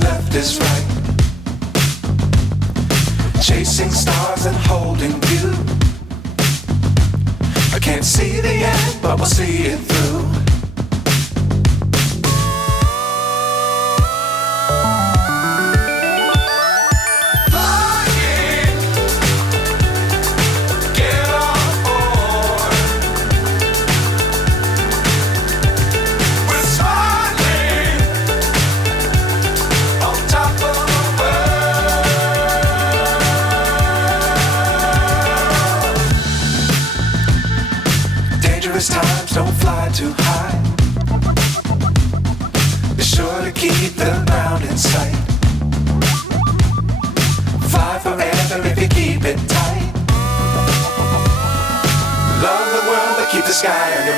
what's left is right. Chasing stars and holding you. I can't see the end, but we'll see it through. Times don't fly too high. Be sure to keep the ground in sight. Fly forever if you keep it tight. Love the world but keep the sky on your